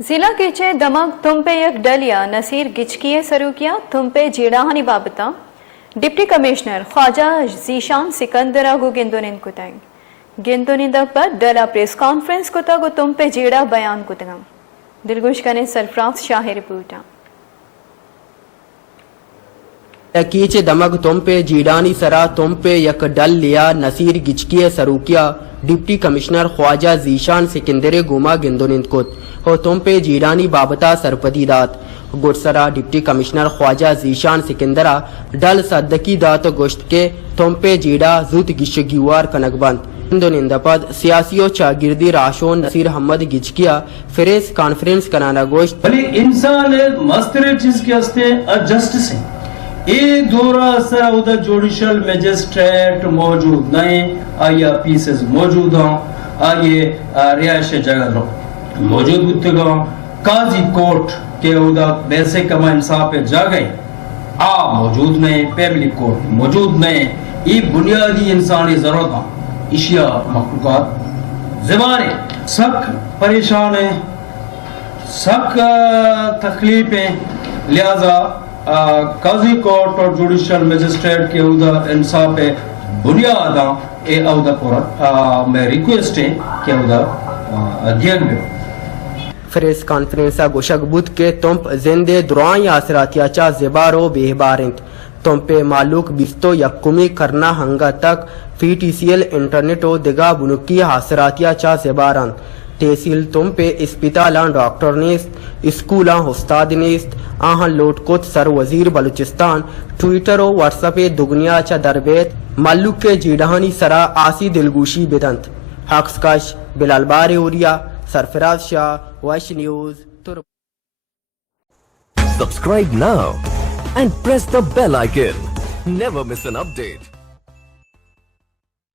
ضلع کیچے دمک تم پہ یک ڈلیا نصیر گچکیے سرو کیا تم پہ جیڑاہنی بابتا ڈپٹی کمشنر خواجہ ذیشان سکندرہ گو گندونین کتائیں گندونین دک پر ڈلا پریس کانفرنس کتا گو تم پہ جیڑا بیان کتگاں دلگوش کنے سرفراز شاہ رپورٹا کیچ دمگ تم پہ جیڑانی سرا تم پہ یک ڈل لیا نصیر گچکیے سروکیا ڈپٹی کمشنر خواجہ ذیشان سکندرے گوما گندونند کت اور تم پہ جیڑانی بابتا سرپدی دات گرسرا ڈپٹی کمشنر خواجہ ذیشان سکندرہ ڈل صدقی دات گوشت کے تم پہ جیڑا زوت گشگیوار کنک بند گندونند پد سیاسیوں چاگردی راشون نصیر حمد گچکیا فریس کانفرنس کرانا گوشت بلی انسان مستر چیز کے ہستے جسٹس ہیں ای دورہ سر ادھا جوڈیشل میجسٹریٹ موجود نہیں آیا پیسز موجود ہوں آئیے رہائش جگہ رو موجود ہوتے گا قاضی کورٹ کے ادھا بیسے کما انصاف جا گئے موجود نہیں فیملی کورٹ موجود نہیں ای بنیادی انسانی ضرورت ہوں اشیاء مخلوقات زبانیں سخت پریشان ہیں سخت تکلیف ہیں لہذا قاضی کورٹ اور جوڈیشل میجسٹریٹ کے عہدہ انصاف بنیاد اے عہدہ پورا میں ریکویسٹ ہے کہ عہدہ دیگ میں فریس کانفرنسا گوشک بود کے تمپ زندے درائیں آسراتیا چا زبارو بہبارند تم پہ معلوق بیستو یکمی کرنا ہنگا تک فی ٹی سی ایل انٹرنیٹو دگا بنکی حاصراتیا چا زبارند تحصیل تم پہ اسپتالان ڈاکٹر نیست اسکولاں استاد نیست آہن لوٹ کت سر وزیر بلوچستان ٹویٹر و واٹس اپ دگنیا چا دربیت ملک کے جیڑہانی سرا آسی دلگوشی بدنت حقس کش بلال بار اوریا سرفراز شاہ وائش news Subscribe now and press the bell icon. Never miss an update.